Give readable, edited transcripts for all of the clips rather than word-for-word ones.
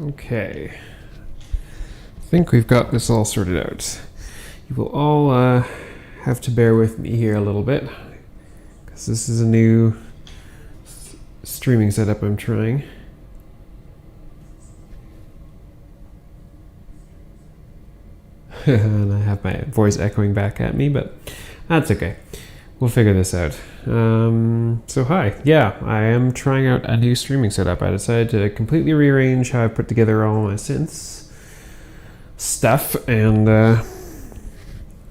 Okay. I think we've got this all sorted out. You will all have to bear with me here a little bit, because this is a new streaming setup I'm trying. And I have my voice echoing back at me, but that's okay. We'll figure this out. So hi, yeah, I am trying out a new streaming setup. I decided to completely rearrange how I put together all my synths stuff and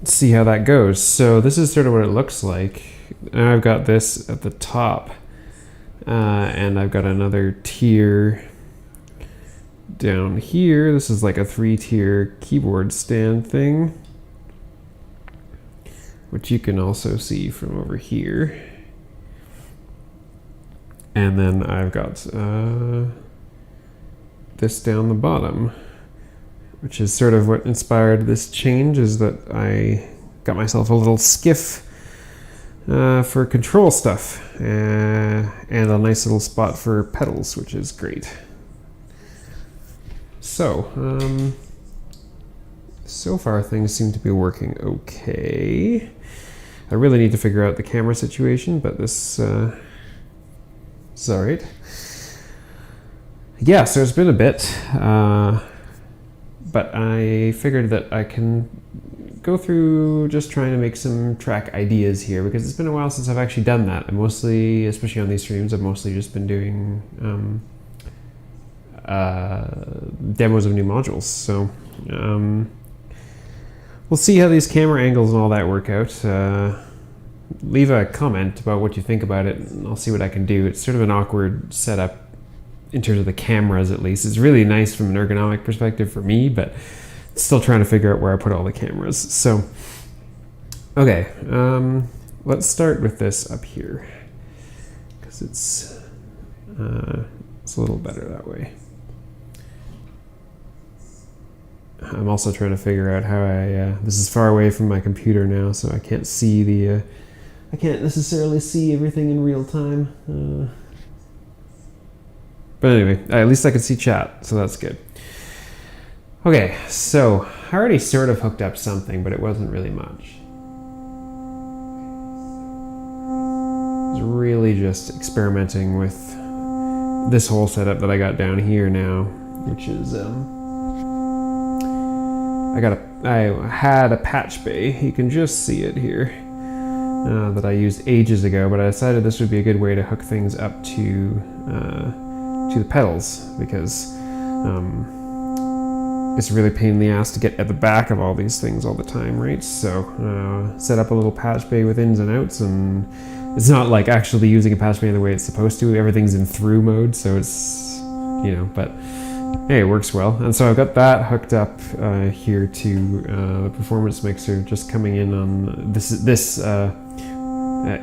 see how that goes. So this is sort of what it looks like. I've got this at the top, and I've got another tier down here. This is like a 3-tier keyboard stand thing, which you can also see from over here. And then I've got this down the bottom, which is sort of what inspired this change, is that I got myself a little skiff for control stuff, and a nice little spot for pedals, which is great. So, so far things seem to be working okay. I really need to figure out the camera situation, but this is alright. Yeah, so it's been a bit, but I figured that I can go through just trying to make some track ideas here, because it's been a while since I've actually done that. I mostly, especially on these streams, I've mostly just been doing demos of new modules. So we'll see how these camera angles and all that work out. Leave a comment about what you think about it, and I'll see what I can do. It's sort of an awkward setup in terms of the cameras, at least. It's really nice from an ergonomic perspective for me, but still trying to figure out where I put all the cameras. So, okay, let's start with this up here, because it's a little better that way. I'm also trying to figure out how this is far away from my computer now, so I can't see I can't necessarily see everything in real time. But anyway, at least I can see chat, so that's good. Okay, so I already sort of hooked up something, but it wasn't really much. I was really just experimenting with this whole setup that I got down here now, which is I had a patch bay. You can just see it here, that I used ages ago, but I decided this would be a good way to hook things up to the pedals, because it's a really pain in the ass to get at the back of all these things all the time, right? So set up a little patch bay with ins and outs, and it's not like actually using a patch bay the way it's supposed to. Everything's in through mode, so it's, you know, but hey, it works well. And so I've got that hooked up here to the performance mixer, just coming in on this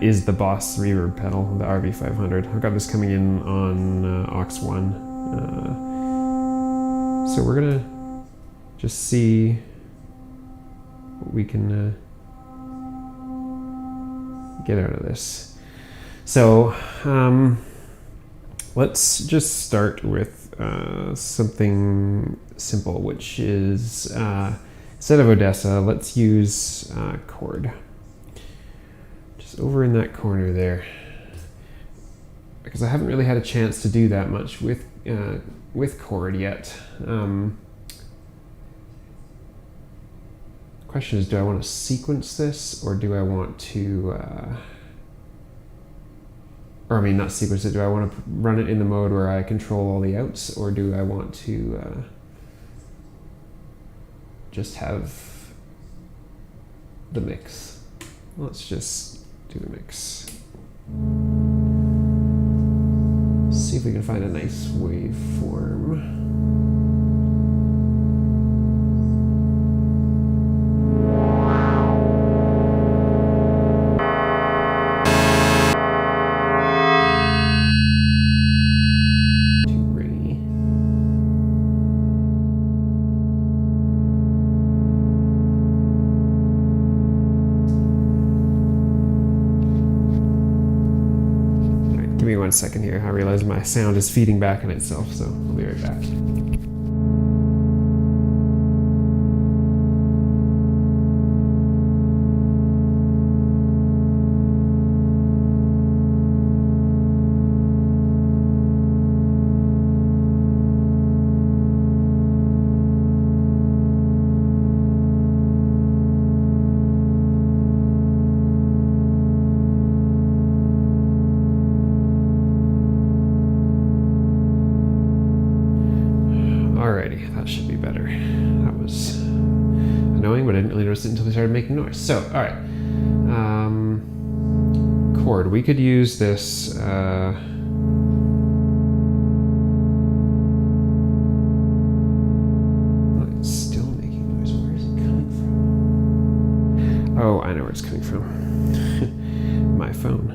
is the Boss Reverb pedal, the RV500. I've got this coming in on aux 1. So we're gonna just see what we can get out of this. So let's just start with something simple, which is instead of Odessa, let's use chord. Just over in that corner there, because I haven't really had a chance to do that much with chord yet. Question is, do I want to sequence this, or do I want to or I mean, not sequence it, do I want to run it in the mode where I control all the outs, or do I want to just have the mix? Let's just do the mix. See if we can find a nice waveform. Give me 1 second here. I realize my sound is feeding back on itself, so I'll be right back. Alrighty, that should be better. That was annoying, but I didn't really notice it until they started making noise. So, alright. Chord. We could use this. It's still making noise. Where is it coming from? Oh, I know where it's coming from. My phone.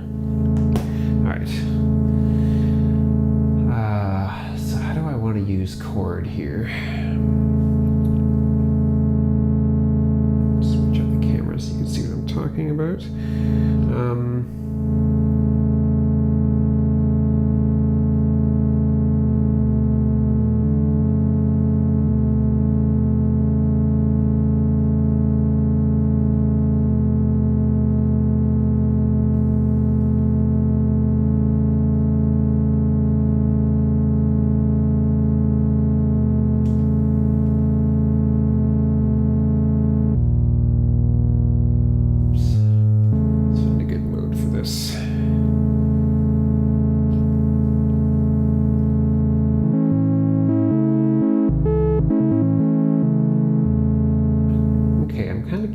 Alright. So how do I want to use chord here? Switch up the camera so you can see what I'm talking about.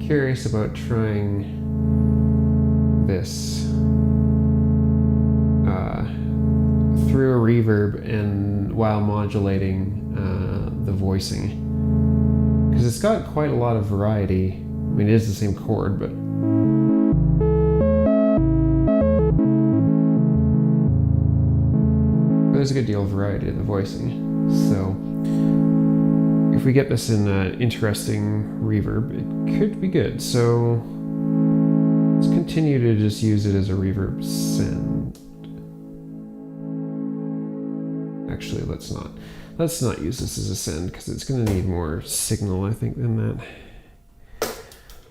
Curious about trying this through a reverb and while modulating the voicing, because it's got quite a lot of variety. I mean, it is the same chord, but there's a good deal of variety in the voicing. So if we get this in an interesting reverb, it could be good. So let's continue to just use it as a reverb send. Actually, let's not use this as a send, because it's going to need more signal, I think, than that.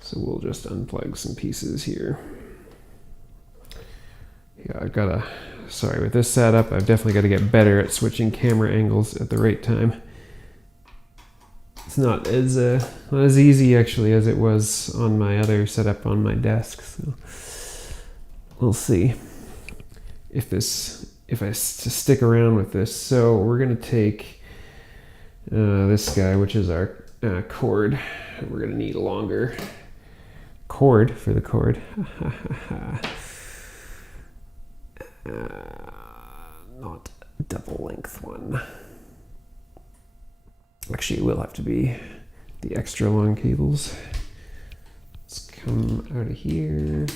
So we'll just unplug some pieces here. Yeah, sorry, with this setup, I've definitely got to get better at switching camera angles at the right time. It's not as easy actually as it was on my other setup on my desk. So we'll see if I stick around with this. So we're gonna take this guy, which is our chord. We're gonna need a longer chord for the chord. Not a double length one. Actually, it will have to be the extra long cables. Let's come out of here.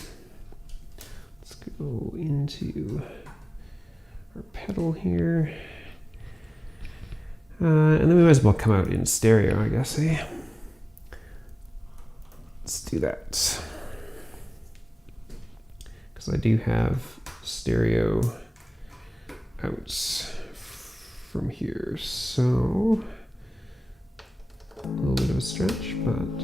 Let's go into our pedal here. And then we might as well come out in stereo, I guess, eh? Let's do that. Because I do have stereo outs from here, so a little bit of a stretch, but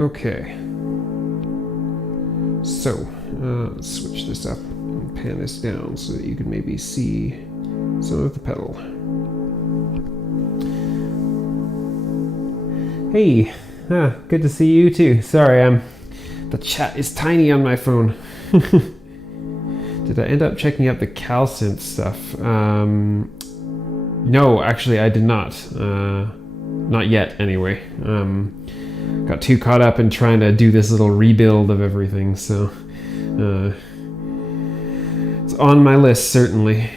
okay. So let's switch this up and pan this down so that you can maybe see some of the pedal. Hey, good to see you too. Sorry, the chat is tiny on my phone. Did I end up checking out the CalSynth stuff? No, actually I did not. Not yet, anyway. Got too caught up in trying to do this little rebuild of everything, so it's on my list, certainly.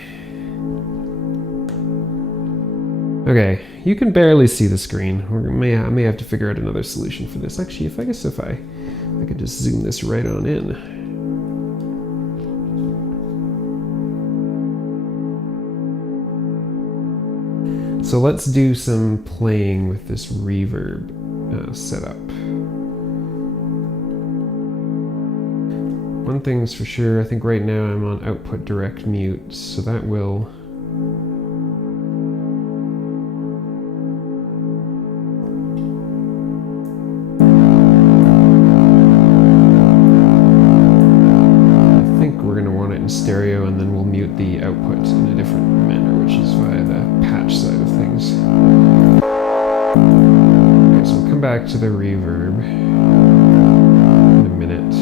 Okay, you can barely see the screen. I may have to figure out another solution for this. Actually, if I could just zoom this right on in. So let's do some playing with this reverb setup. One thing's for sure, I think right now I'm on output direct mute, so that will stereo, and then we'll mute the output in a different manner, which is via the patch side of things. Okay, so we'll come back to the reverb in a minute.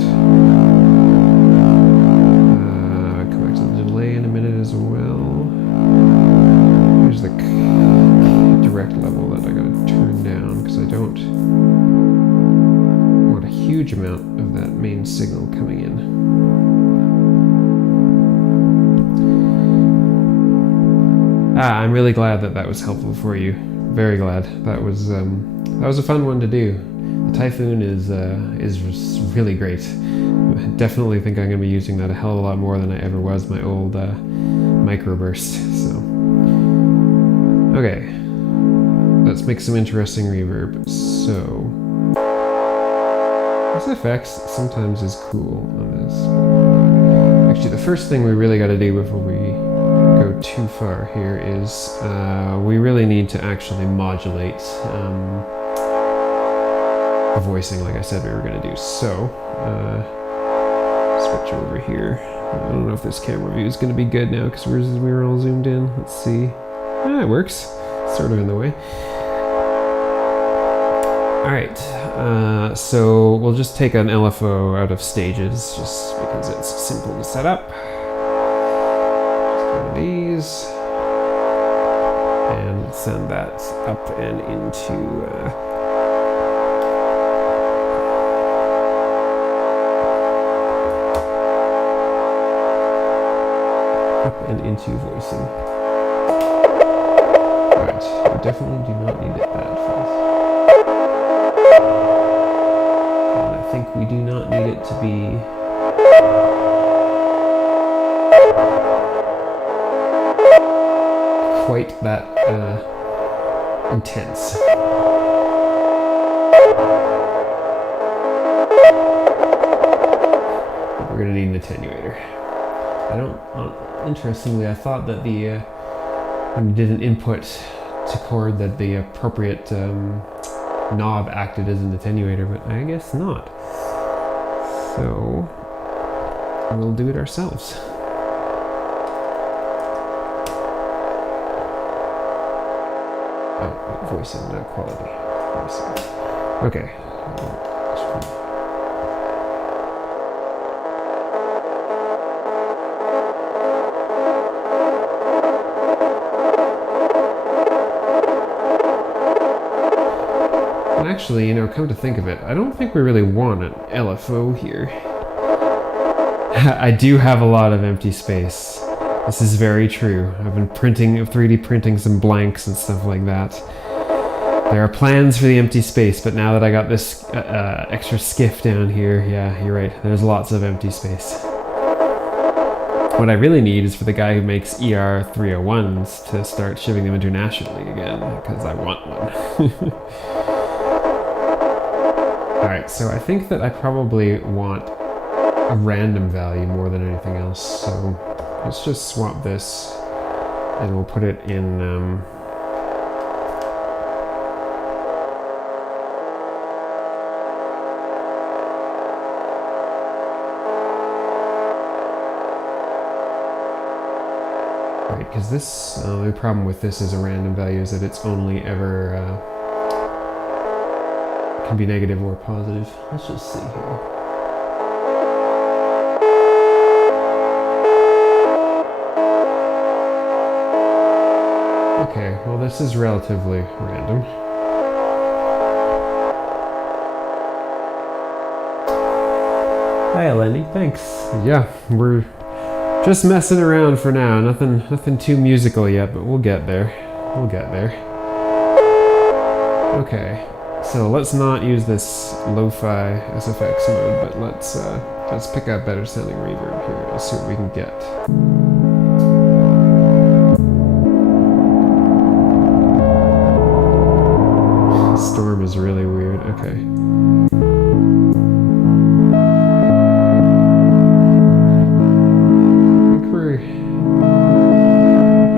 main signal coming in. I'm really glad that that was helpful for you. Very glad. That was a fun one to do. The Typhoon is really great. I definitely think I'm going to be using that a hell of a lot more than I ever was my old microburst. So, okay, let's make some interesting reverb. So, this FX sometimes is cool on this. Actually, the first thing we really got to do before we go too far here is we really need to actually modulate the voicing, like I said we were going to do. So, switch over here. I don't know if this camera view is going to be good now because we're all zoomed in. Let's see. It works. Sort of in the way. Alright, so we'll just take an LFO out of stages just because it's simple to set up. Just one of these. And send that up and into voicing. Alright, we definitely do not need it that fast. And I think we do not need it to be quite that intense. We're going to need an attenuator. Interestingly, I thought that when you did an input to chord that the appropriate knob acted as an attenuator, but I guess not. So we'll do it ourselves. Oh, voicing, not quality. Voicing. Okay. Actually, come to think of it, I don't think we really want an LFO here. I do have a lot of empty space. This is very true. I've been 3D printing some blanks and stuff like that. There are plans for the empty space, but now that I got this extra skiff down here, yeah, you're right, there's lots of empty space. What I really need is for the guy who makes ER301s to start shipping them internationally again, because I want one. Alright, so I think that I probably want a random value more than anything else, so let's just swap this and we'll put it in right, because this, the problem with this as a random value is that it's only ever can be negative or positive. Let's just see here. Okay, well this is relatively random. Hi Eleni, thanks. Yeah, we're just messing around for now. Nothing too musical yet, but we'll get there. We'll get there. Okay. So let's not use this lo-fi SFX mode, but let's pick out better sounding reverb here. Let's see what we can get. Storm is really weird. Okay. I think we're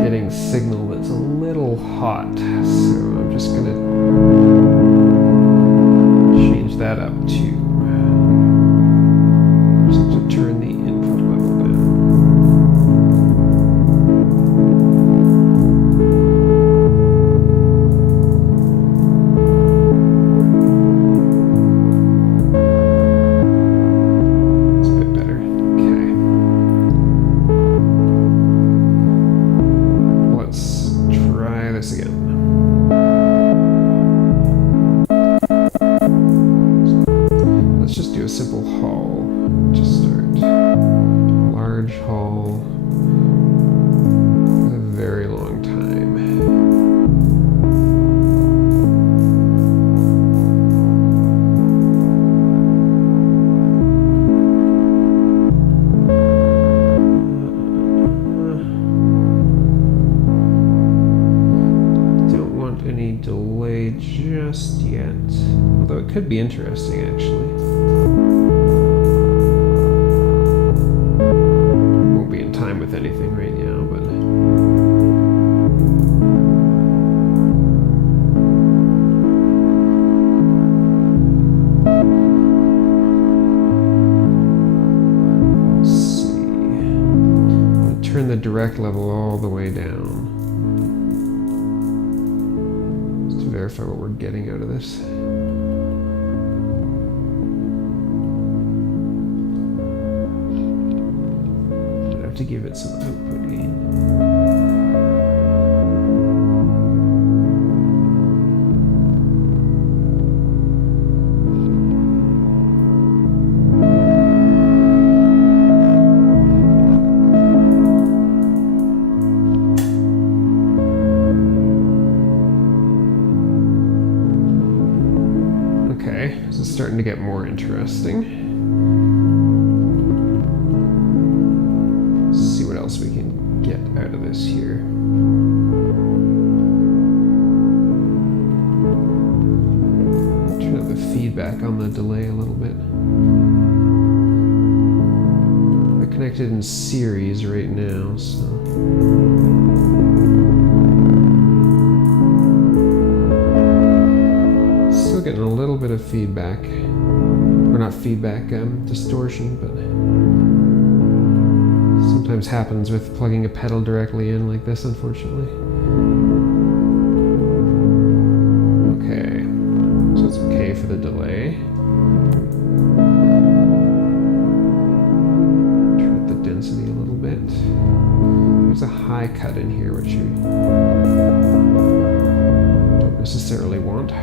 getting signal that's a little hot, so I'm just gonna that up to turn the input level down. hall to start. Large hall with a very long time. Delay just yet, although it could be interesting actually. Won't be in time with anything right now, but let's see. I'm going to turn the direct level all the way down. Verify what we're getting out of this. I have to give it some output gain. Starting to get more interesting. Let's see what else we can get out of this here. Turn up the feedback on the delay a little bit. They're connected in series right now, so. Getting a little bit of feedback, or not feedback, distortion, but sometimes happens with plugging a pedal directly in like this, unfortunately. Okay, so it's okay for the delay. Turn up the density a little bit. There's a high cut in here, which you don't necessarily want.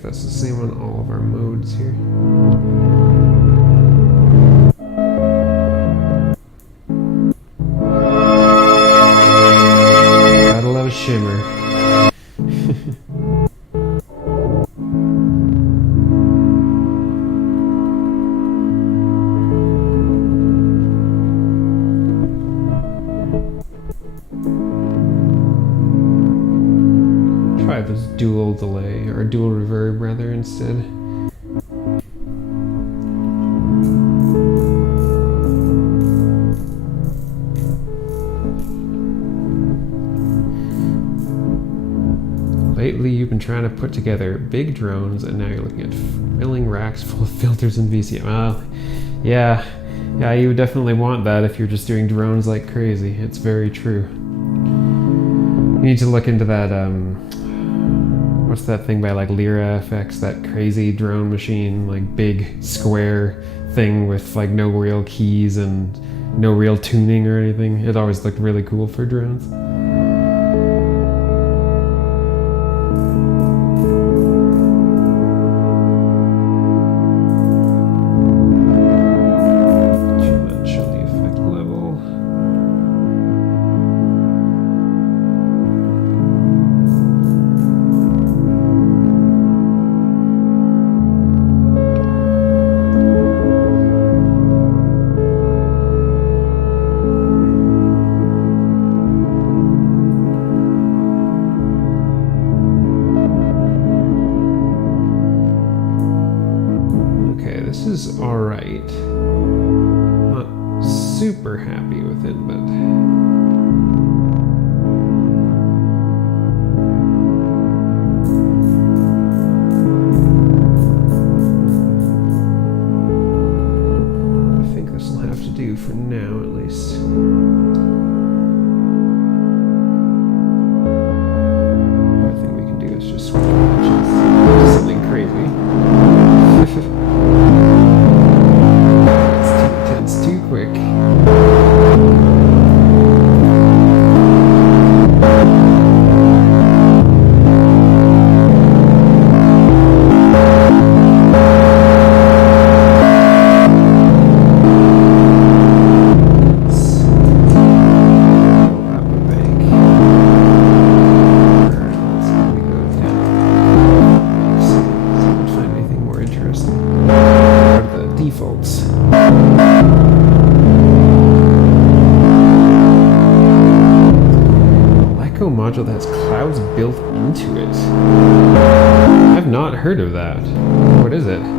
That's the same on all of our modes here. Gotta love a shimmer. Try this dual delay, or dual reverb rather, instead. Lately you've been trying to put together big drones, and now you're looking at filling racks full of filters and VCM. Oh, yeah, you would definitely want that if you're just doing drones like crazy. It's very true. You need to look into that, what's that thing by like Lyra FX, that crazy drone machine, like big square thing with like no real keys and no real tuning or anything. It always looked really cool for drones. This is alright. Not super happy with it, but built into it. I've not heard of that. What is it? I'm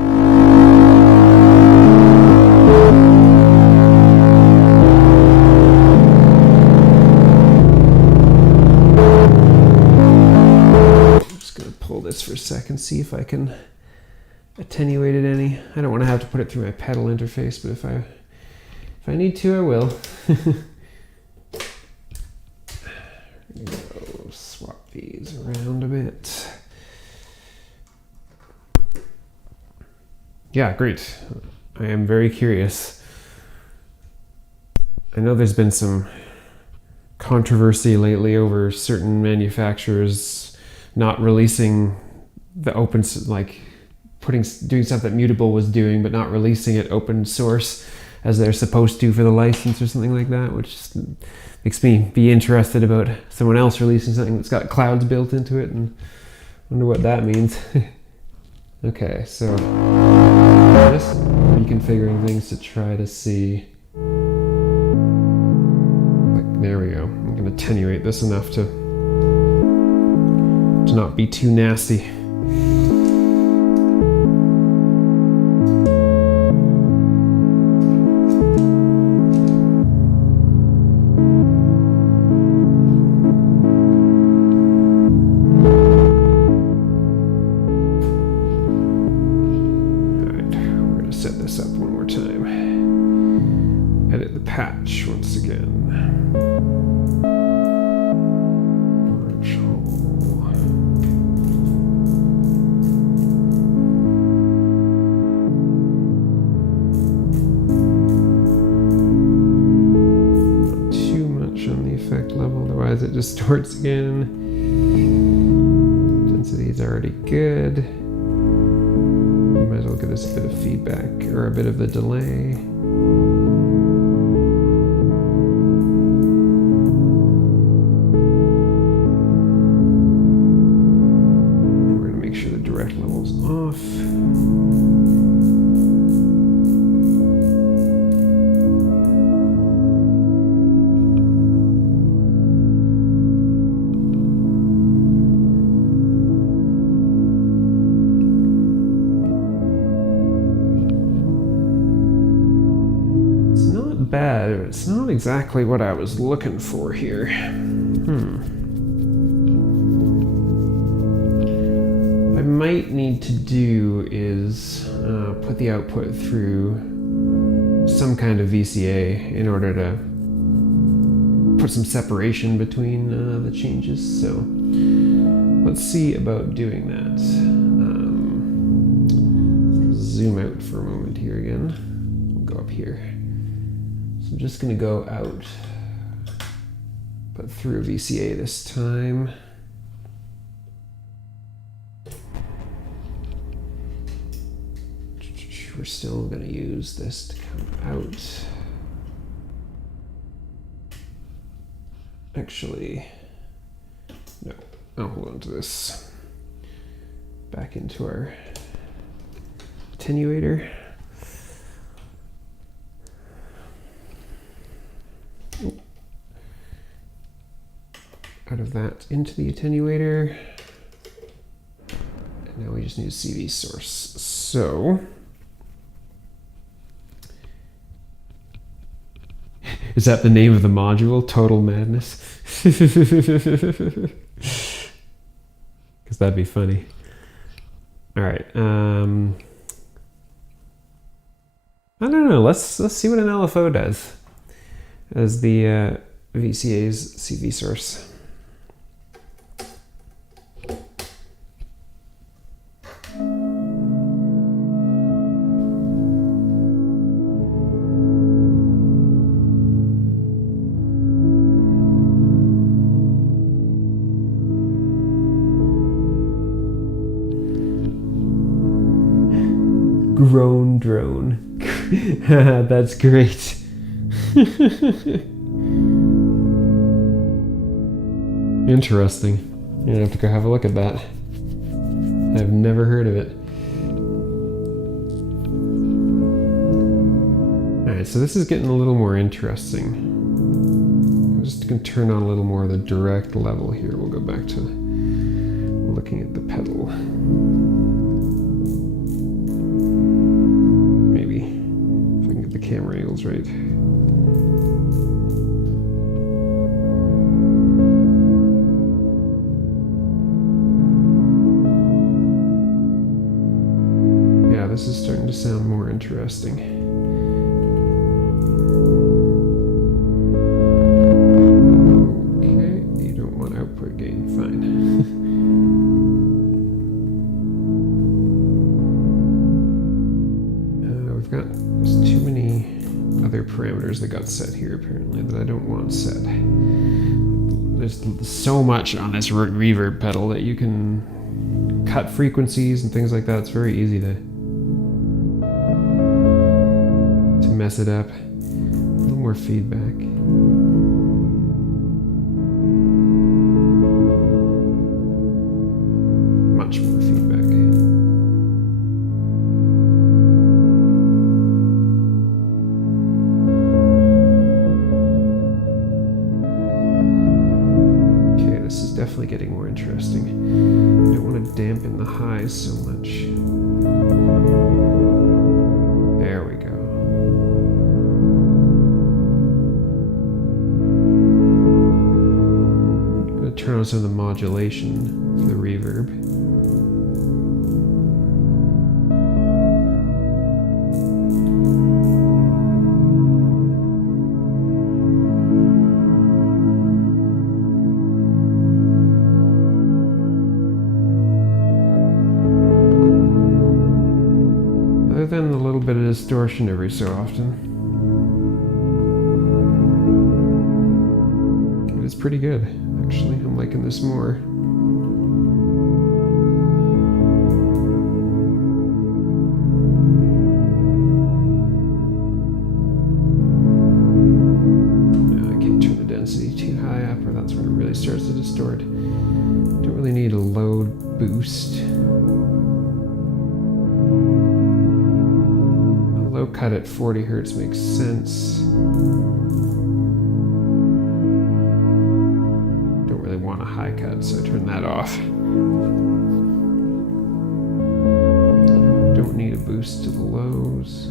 just gonna pull this for a second, see if I can attenuate it any. I don't want to have to put it through my pedal interface, but if I need to, I will. Go swap these around a bit. Yeah, great. I am very curious. I know there's been some controversy lately over certain manufacturers not releasing the open, like doing stuff that Mutable was doing, but not releasing it open source as they're supposed to for the license or something like that, which makes me be interested about someone else releasing something that's got clouds built into it, and wonder what that means. Okay, so just reconfiguring things to try to see. Like, there we go. I'm gonna attenuate this enough to not be too nasty. Patch once again. Orange hole. Not too much on the effect level, otherwise it distorts again. Density's already good. Might as well give this a bit of feedback, or a bit of the delay. Bad, but it's not exactly what I was looking for here. What I might need to do is put the output through some kind of VCA in order to put some separation between the changes. So let's see about doing that. Zoom out for a moment here again. We'll go up here. I'm just going to go out, but through VCA this time. We're still going to use this to come out. Actually, no, I'll hold on to this. Back into our attenuator. Out of that into the attenuator. And now we just need a CV source. So, is that the name of the module? Total Madness? Because that'd be funny. All right. I don't know. Let's see what an LFO does as the VCA's CV source. Groan drone. That's great. Interesting. You're gonna have to go have a look at that. I've never heard of it. Alright, so this is getting a little more interesting. I'm just gonna turn on a little more of the direct level here. We'll go back to looking at the pedal. Maybe, if I can get the camera angles right. Yeah, this is starting to sound more interesting. Parameters that got set here apparently that I don't want set. There's so much on this reverb pedal that you can cut frequencies and things like that. It's very easy to mess it up. A little more feedback. Much more feedback. Definitely getting more interesting. I don't want to dampen the highs so much. There we go. I'm going to turn on some of the modulation for the reverb. Than a little bit of distortion every so often. It's pretty good, actually. I'm liking this more. No, I can't turn the density too high up, or that's when it really starts to distort. Don't really need a load boost. Low cut at 40 hertz makes sense. Don't really want a high cut, so I turn that off. Don't need a boost to the lows.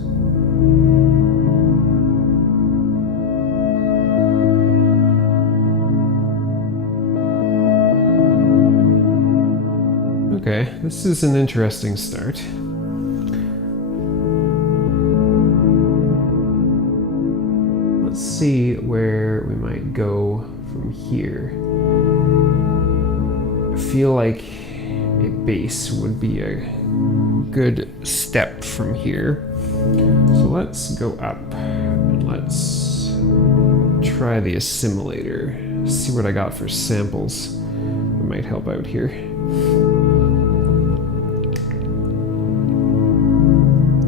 Okay, this is an interesting start. Let's see where we might go from here. I feel like a bass would be a good step from here. So let's go up and let's try the assimilator. See what I got for samples that might help out here.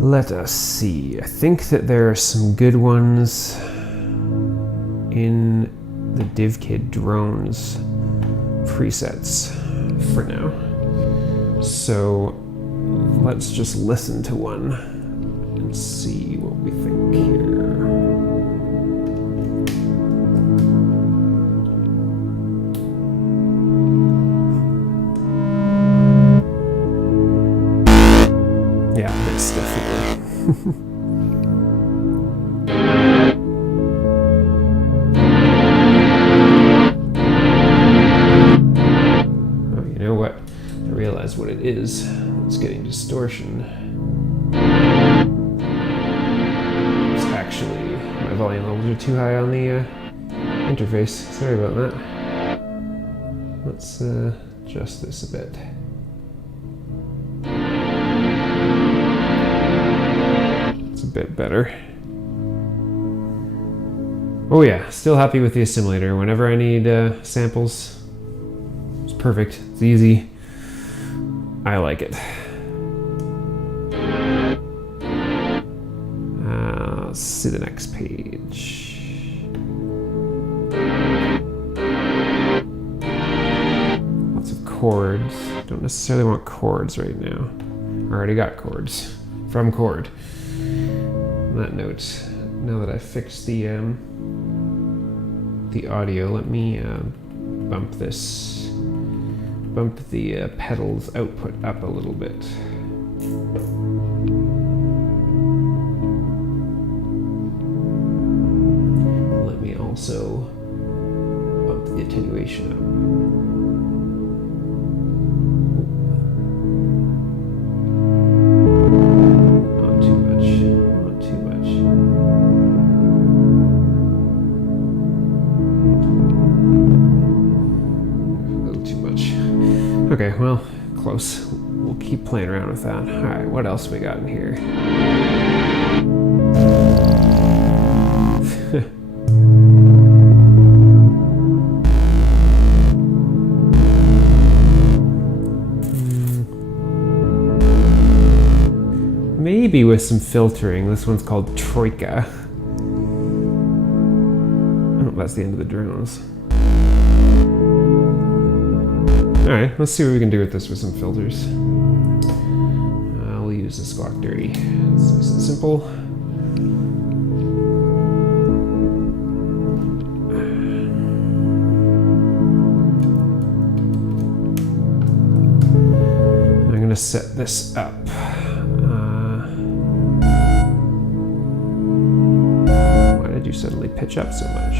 Let us see. I think that there are some good ones in the DivKid drones presets for now. So let's just listen to one and see what we think here. Yeah, this definitely. What it is. It's getting distortion. It's actually, my volume levels are too high on the interface. Sorry about that. Let's adjust this a bit. It's a bit better. Oh yeah, still happy with the assimilator. Whenever I need samples, it's perfect. It's easy. I like it. Let's see the next page. Lots of chords. Don't necessarily want chords right now. I already got chords from chord. On that note, now that I've fixed the audio, let me bump this bumped the pedals output up a little bit. Let me also bump the attenuation up. Not too much, not too much. A little too much. Okay, well, close. We'll keep playing around with that. All right, what else we got in here? Maybe with some filtering. This one's called Troika. Oh, that's the end of the drones. Alright, let's see what we can do with this with some filters. I'll use the Squawk Dirty. It's nice and simple. I'm going to set this up. Why did you suddenly pitch up so much?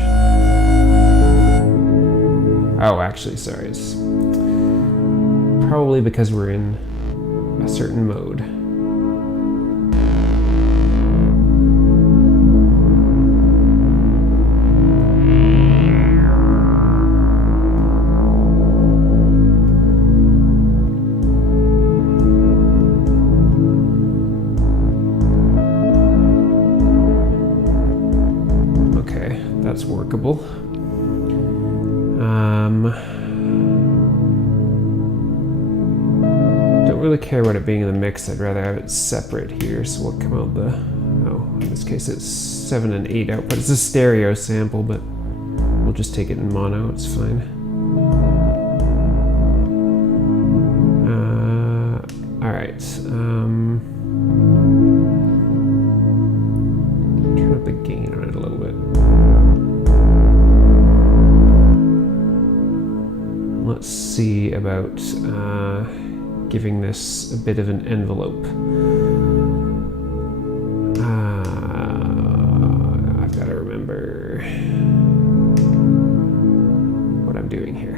Oh, actually, sorry. It's probably because we're in a certain mode. Okay, that's workable. Really care about it being in the mix. I'd rather have it separate here, so we'll come out the, oh, in this case it's 7 and 8 output. It's a stereo sample, but we'll just take it in mono, it's fine. Alright, turn up the gain on it a little bit. Let's see about giving this a bit of an envelope. I've got to remember what I'm doing here.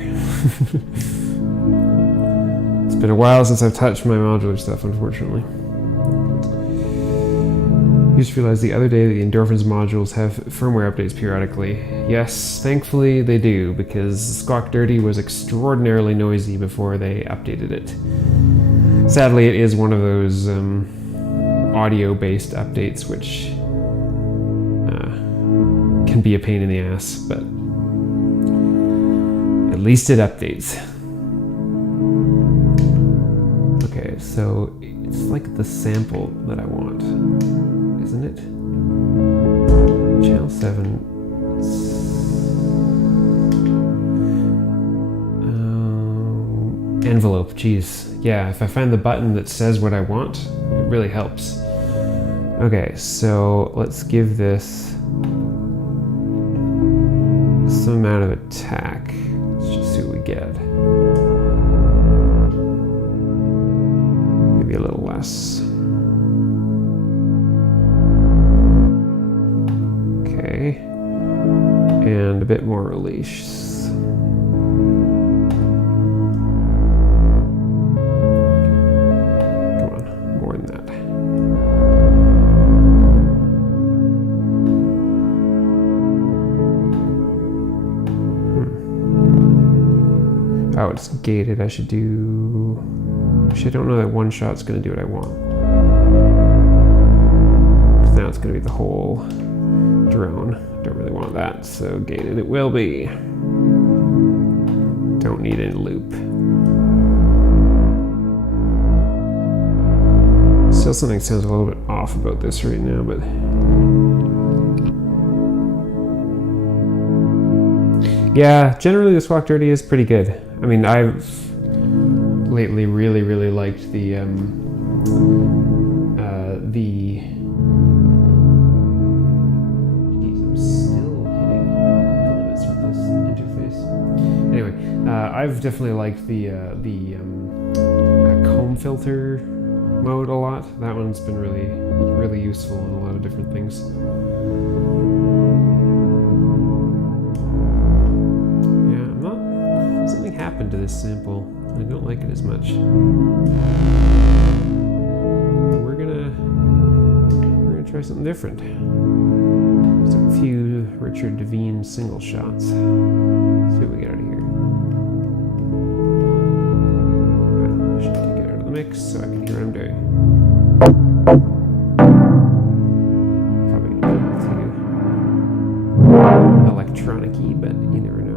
It's been a while since I've touched my modular stuff, unfortunately. I just realized the other day that the Endorphins modules have firmware updates periodically. Yes, thankfully they do, because Squawk Dirty was extraordinarily noisy before they updated it. Sadly, it is one of those audio-based updates, which can be a pain in the ass, but at least it updates. Okay, so it's like the sample that I want, isn't it? Channel 7. Envelope, geez. Yeah, if I find the button that says what I want, it really helps. Okay, so let's give this some amount of attack. Let's just see what we get. Maybe a little less. Okay. And a bit more release. Oh, it's gated. I should do... Actually, I don't know that one shot's going to do what I want. Because now it's going to be the whole drone. Don't really want that, so gated it will be. Don't need any loop. Still something sounds a little bit off about this right now, but... Yeah, generally the Squawk Dirty is pretty good. I mean, I've lately really liked the Jeez, I'm still hitting the limits with this interface. Anyway, I've definitely liked the comb filter mode a lot. That one's been really useful in a lot of different things. Yeah, something happened to this sample. I don't like it as much. We're gonna try something different. Just a few Richard Devine single shots. Let's see what we get out of here. I should take it out of the mix so I can hear what I'm doing. Probably gonna be too electronic-y, but you never know.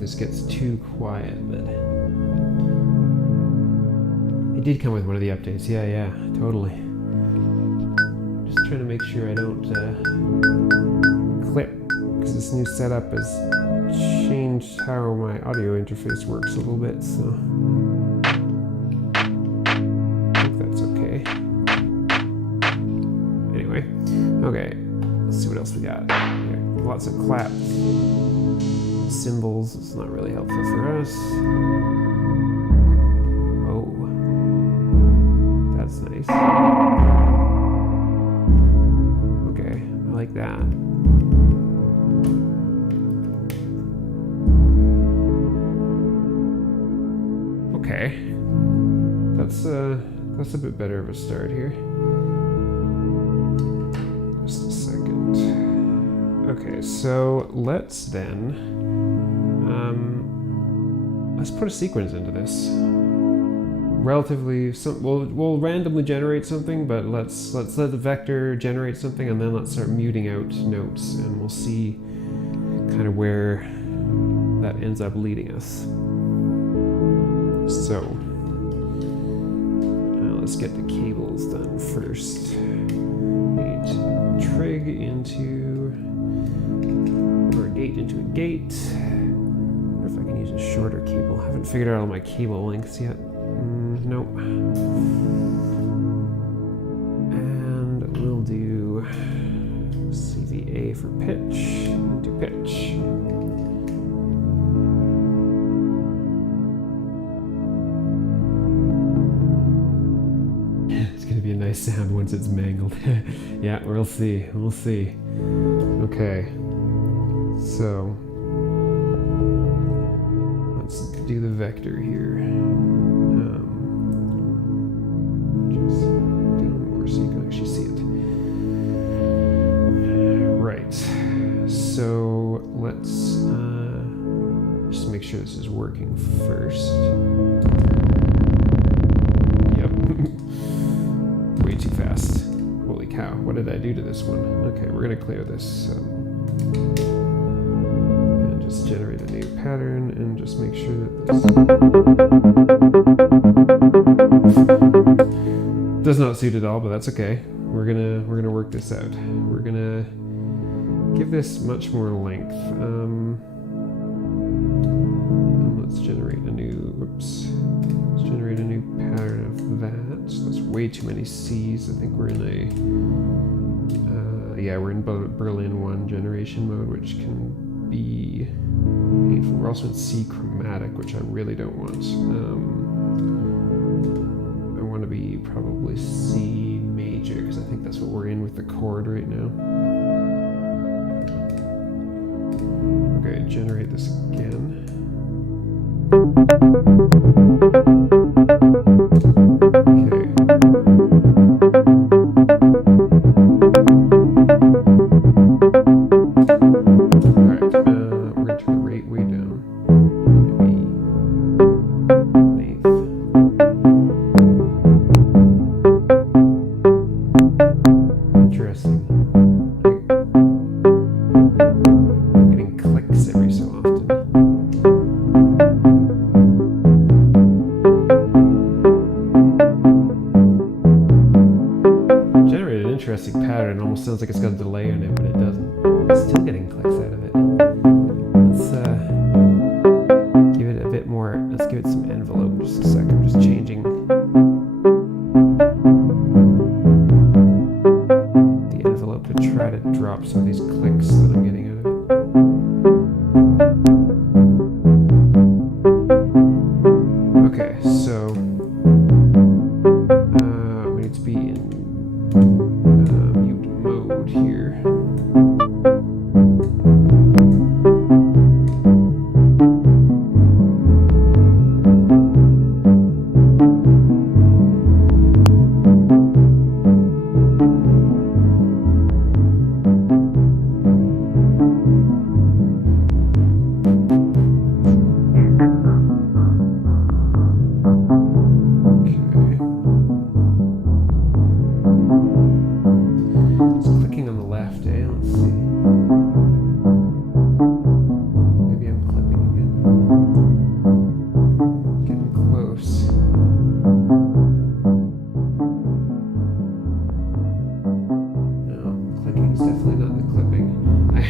This gets too quiet, but it did come with one of the updates. Yeah, totally. Just trying to make sure I don't clip, because this new setup has changed how my audio interface works a little bit, so I think that's okay. Anyway, okay, let's see what else we got. Okay, lots of claps. Cymbals, it's not really helpful for us. Oh, that's nice. Okay, I like that. Okay, that's a bit better of a start here. Just a second. Okay, so let's then. Let's put a sequence into this. Relatively, we'll randomly generate something, but let's let the vector generate something, and then let's start muting out notes, and we'll see kind of where that ends up leading us. So let's get the cables done first. We need trig into, or a gate into a gate. If I can use a shorter cable. I haven't figured out all my cable lengths yet. Nope. And we'll do CVA for pitch, into pitch. It's gonna be a nice sound once it's mangled. Yeah, we'll see. We'll see. Okay. So let's do the vector here. Just do more so you can actually see it. Right. So let's just make sure this is working first. Yep. Way too fast. Holy cow. What did I do to this one? Okay, we're gonna clear this. Just generate a new pattern and just make sure that this does not suit at all, but that's okay. We're gonna work this out. We're gonna give this much more length. And let's generate a new. Let's generate a new pattern of that. So that's way too many C's. I think we're in a. Yeah, we're in Berlin 1 generation mode, which can be painful. We're also in C chromatic, which I really don't want. I want to be probably C major, because I think that's what we're in with the chord right now. Okay, generate this again. Okay. Sounds like it's got a delay on it, but it doesn't. more. Let's give it some envelope. Just a sec. I'm just changing the envelope to try to drop some of these clicks that I'm getting out of it. Okay, so we need to be in mute mode here.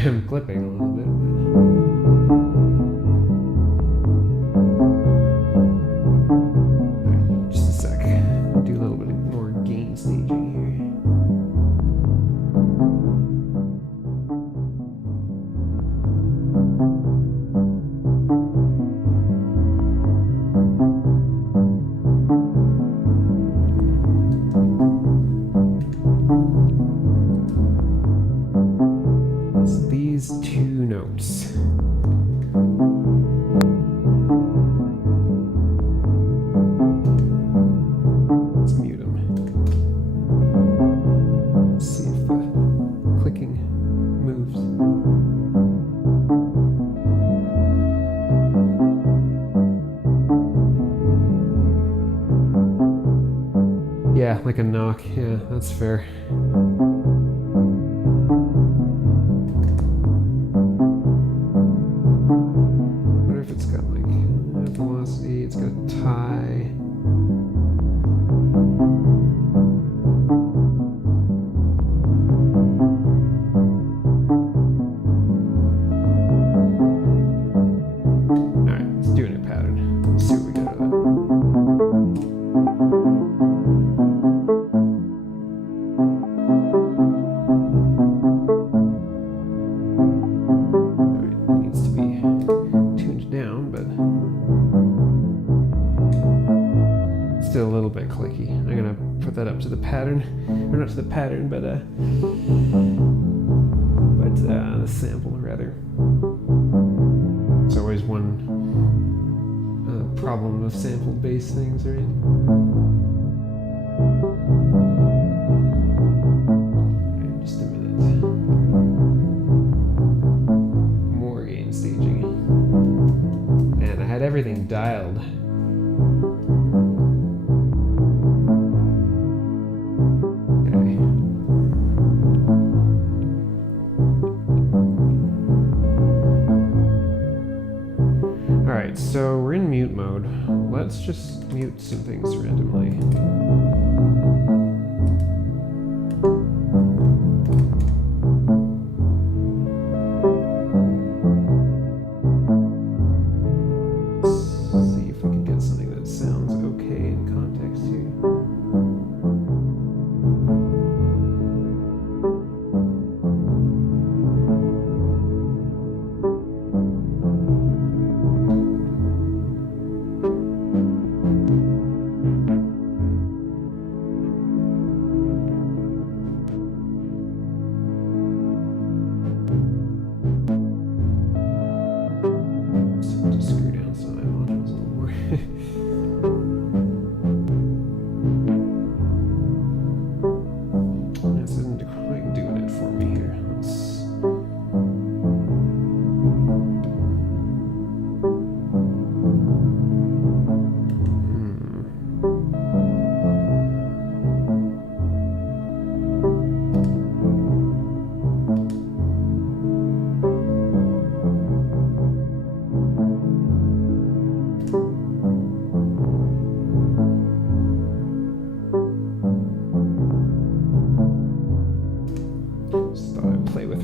I'm clipping a little bit. Right, just a sec. Do a little bit more gain staging here. These two notes. Let's mute them. Let's see if the clicking moves. Yeah, like a knock. Yeah, that's fair. It's got a tie. Alright, let's do a new pattern. Let's see what we get out of it. Alright, it needs to be tuned down, but still a little bit clicky. I'm gonna put that up to the pattern, or not to the pattern, but the sample rather. It's always one problem of sample-based things, right? Okay, just a minute. More gain staging, and I had everything dialed. Alright, so we're in mute mode. Let's just mute some things randomly. Let's see if we can get something that sounds okay in context here.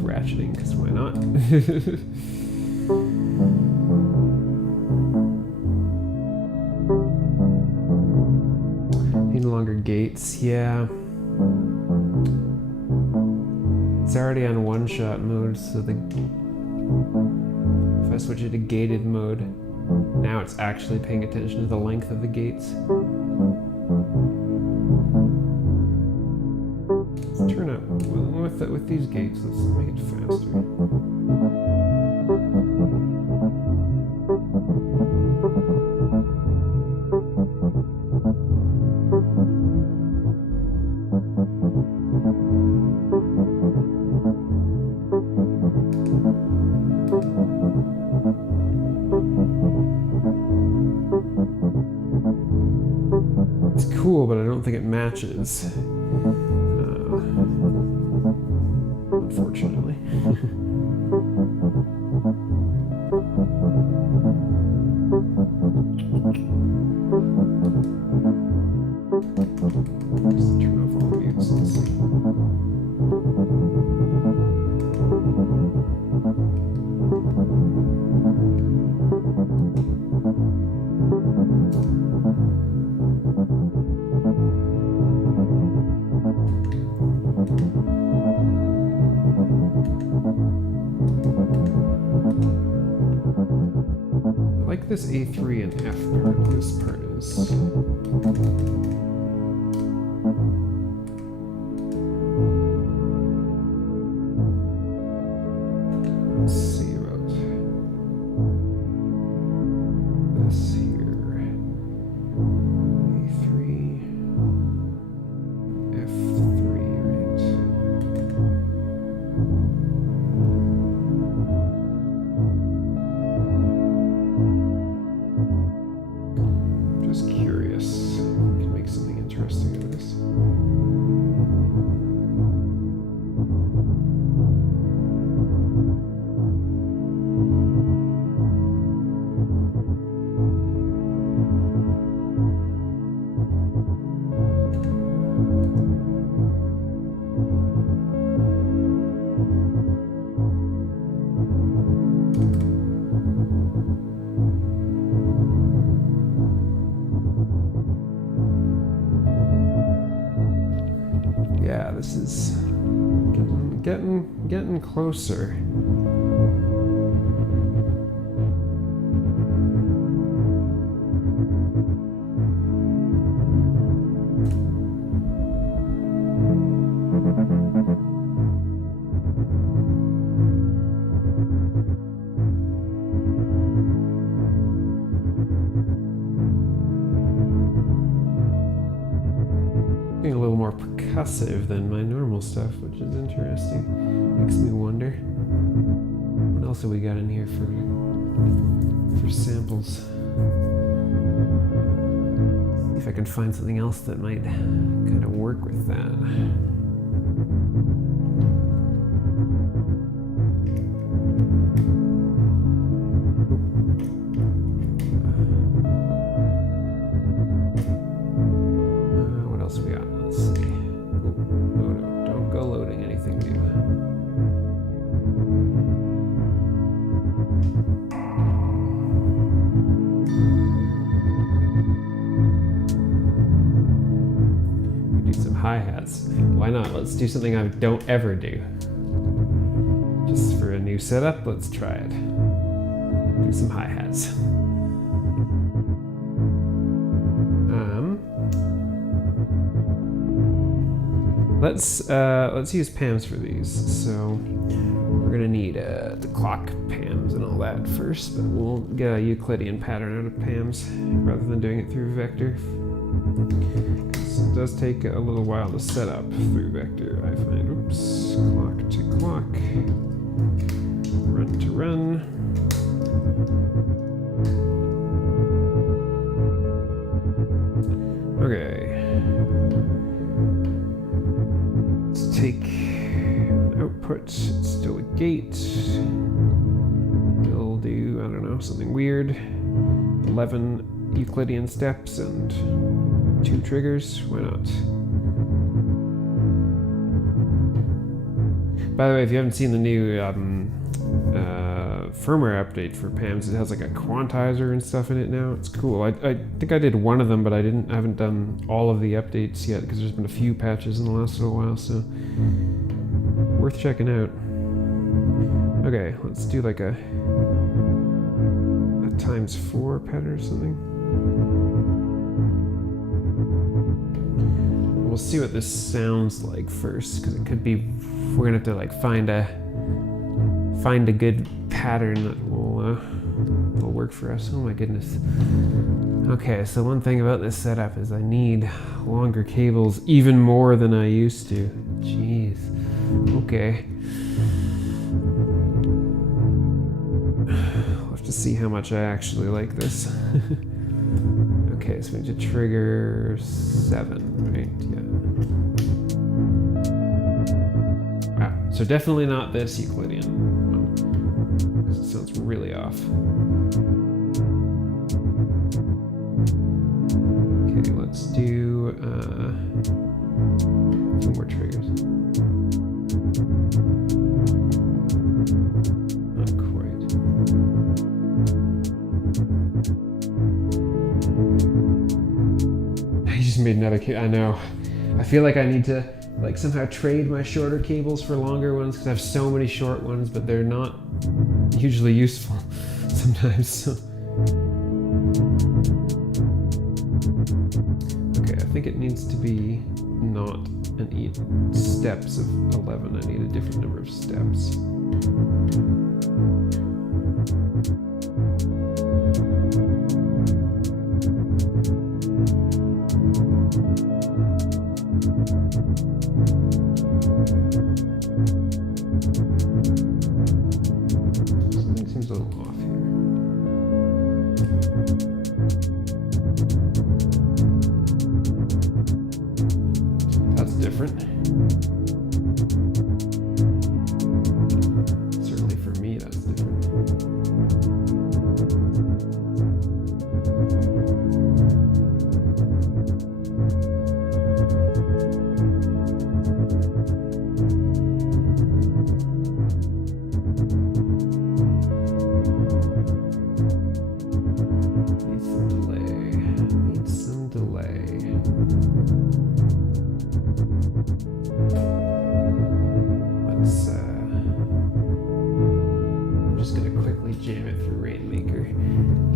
Ratcheting, because why not? longer gates. Yeah. It's already on one-shot mode, so if I switch it to gated mode, now it's actually paying attention to the length of the gates. Let's turn up with these gates. Let's make it faster. Cool, but I don't think it matches. Unfortunately. Just turn off all the mutes to see. I like this A3 and F part. This part is. Let's see about this here. A3, F3, right? Just curious if we can make something interesting of this. Yeah, this is getting closer. Being a little more percussive than my normal stuff, which is interesting. Makes me wonder what else have we got in here for samples. See if I can find something else that might kind of work with that. What else we got? Let's see. Oh, no, don't go loading anything new. We do some hi-hats. Why not? Let's do something I don't ever do. Just for a new setup, let's try it. Do some hi-hats. Let's use PAMs for these. So we're gonna need the clock PAMs and all that first, but we'll get a Euclidean pattern out of PAMs rather than doing it through vector. It does take a little while to set up through vector, I find. Oops, clock to clock, run to run. Okay. Take an output, it's still a gate. We'll do, I don't know, something weird. 11 Euclidean steps and 2 triggers, why not? By the way, if you haven't seen the new firmware update for PAMs. It has like a quantizer and stuff in it now. It's cool. I think I did one of them, but I haven't done all of the updates yet because there's been a few patches in the last little while, so worth checking out. Okay, let's do like a ×4 pattern or something. We'll see what this sounds like first, because it could be, we're gonna have to like find a good pattern that will work for us. Oh my goodness. Okay, so one thing about this setup is I need longer cables, even more than I used to. Jeez. Okay. We'll have to see how much I actually like this. Okay, so we need to trigger 7, right? Yeah. Wow. So definitely not this Euclidean one, because it sounds really off. Okay, let's do a few more triggers. Not quite. I just made another cable. I know. I feel like I need to like somehow trade my shorter cables for longer ones, because I have so many short ones, but they're not hugely useful sometimes. So. Okay, I think it needs to be not an 8 steps of 11. I need a different number of steps. Something seems a little off here. That's different. Certainly for me, that's different. Needs some delay. Let's, I'm just gonna quickly jam it through Rainmaker.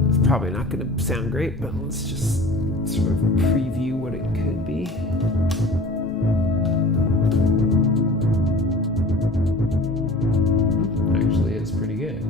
It's probably not gonna sound great, but let's just sort of preview what it could be. Actually, it's pretty good.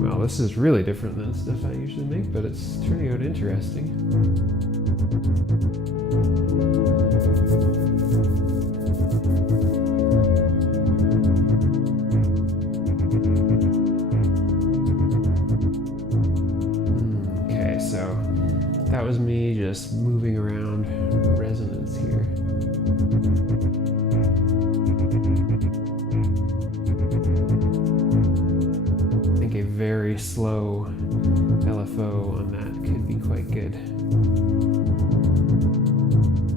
Well, this is really different than stuff I usually make, but it's turning out interesting. Okay, so that was me just moving around resonance here. I think a very slow LFO on that could be quite good. I'm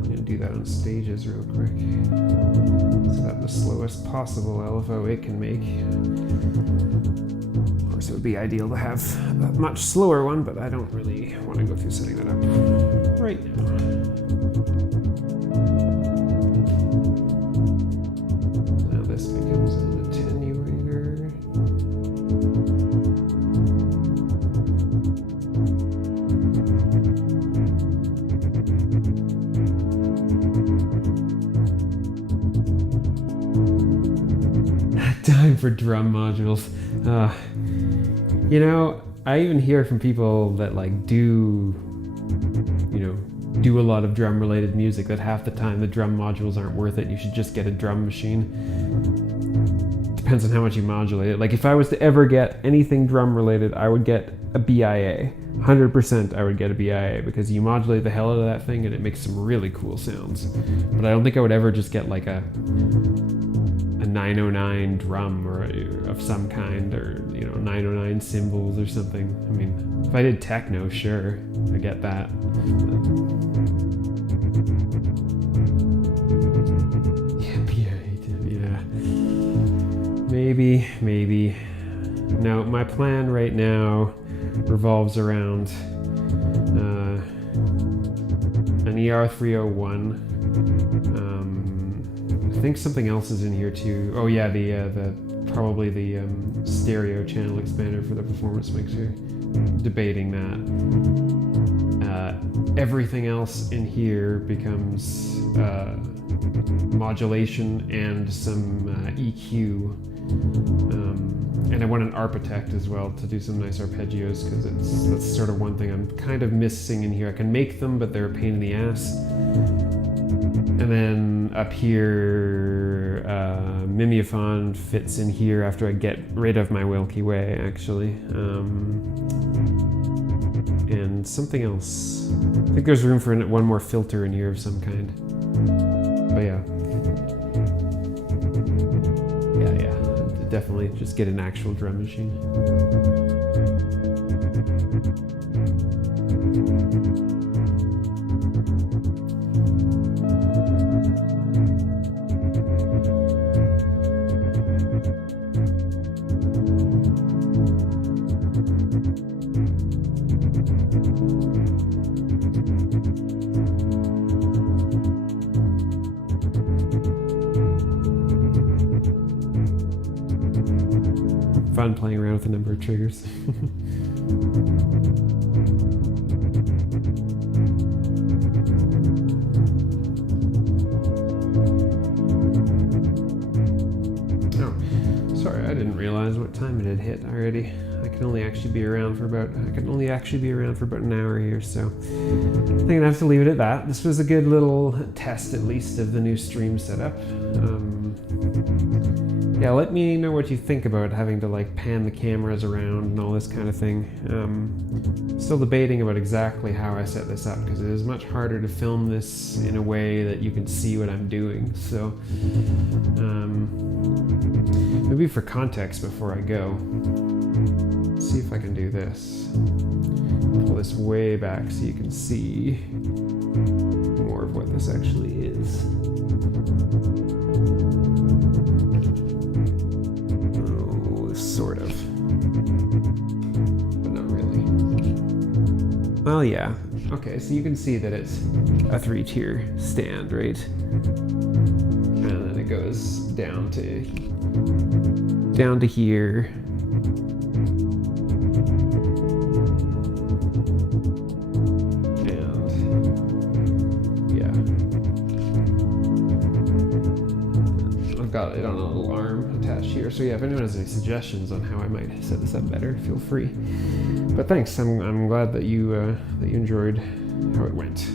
going to do that on stages real quick. So that the slowest possible LFO it can make. Of course, it would be ideal to have a much slower one, but I don't really want to go through setting that up right now. Now this becomes an attenuator. Time for drum modules. You know, I even hear from people that like do a lot of drum related music that half the time the drum modules aren't worth it. You should just get a drum machine. Depends on how much you modulate it. Like if I was to ever get anything drum related, I would get a BIA. 100% I would get a BIA, because you modulate the hell out of that thing and it makes some really cool sounds. But I don't think I would ever just get like an 909 drum or of some kind, or 909 cymbals or something. I mean, if I did techno, sure, I get that. Yeah. Maybe. No, my plan right now revolves around an ER301. I think something else is in here too. Oh yeah, probably the stereo channel expander for the performance mixer. Debating that. Everything else in here becomes modulation and some EQ. And I want an architect as well to do some nice arpeggios, because that's sort of one thing I'm kind of missing in here. I can make them, but they're a pain in the ass. And then up here, mimeophone fits in here after I get rid of my Wilkie Way, actually. And something else. I think there's room for one more filter in here of some kind. But yeah. Definitely just get an actual drum machine. Fun playing around with the number of triggers. Oh, sorry, I didn't realize what time it had hit already. I can only actually be around for about an hour here, so I think I'm gonna have to leave it at that. This was a good little test, at least, of the new stream setup. Yeah, let me know what you think about having to like pan the cameras around and all this kind of thing. Still debating about exactly how I set this up, because it is much harder to film this in a way that you can see what I'm doing. So maybe for context before I go, let's see if I can do this. Pull this way back so you can see more of what this actually is. Sort of, but not really. Well, yeah. Okay, so you can see that it's a 3-tier stand, right? And then it goes down to here. And yeah, I've got it on a little arm attached here. So yeah, if anyone has any suggestions on how I might set this up better, feel free. But thanks, I'm glad that you enjoyed how it went.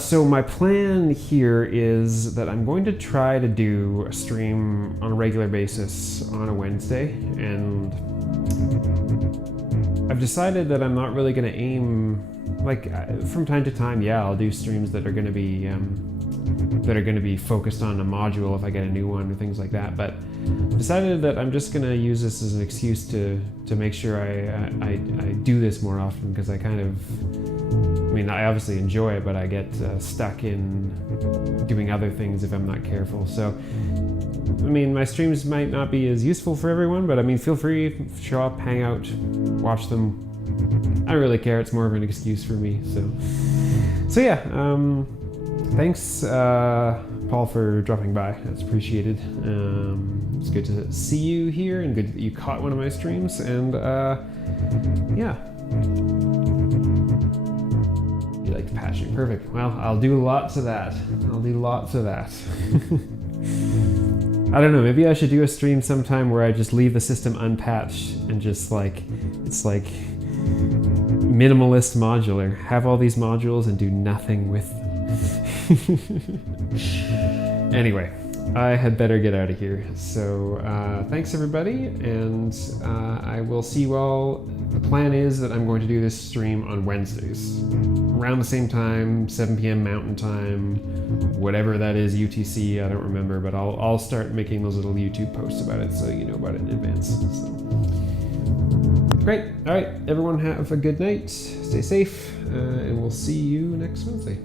So my plan here is that I'm going to try to do a stream on a regular basis on a Wednesday, and I've decided that I'm not really going to aim, like, from time to time, yeah, I'll do streams that are going to be focused on a module if I get a new one or things like that. But I've decided that I'm just going to use this as an excuse to make sure I do this more often, because I obviously enjoy it, but I get stuck in doing other things if I'm not careful. So, I mean, my streams might not be as useful for everyone, but I mean, feel free, show up, hang out, watch them. I don't really care. It's more of an excuse for me. So yeah. Thanks, Paul, for dropping by. That's appreciated. It's good to see you here, and good that you caught one of my streams. And yeah, you like patching. Perfect. Well, I'll do lots of that. I don't know, maybe I should do a stream sometime where I just leave the system unpatched and just it's like minimalist modular. Have all these modules and do nothing with them. Anyway, I had better get out of here. So thanks everybody, and I will see you all. The plan is that I'm going to do this stream on Wednesdays, around the same time, 7 p.m. Mountain Time, whatever that is, UTC, I don't remember, but I'll start making those little YouTube posts about it so you know about it in advance. So. Great. All right, everyone have a good night, stay safe, and we'll see you next Wednesday.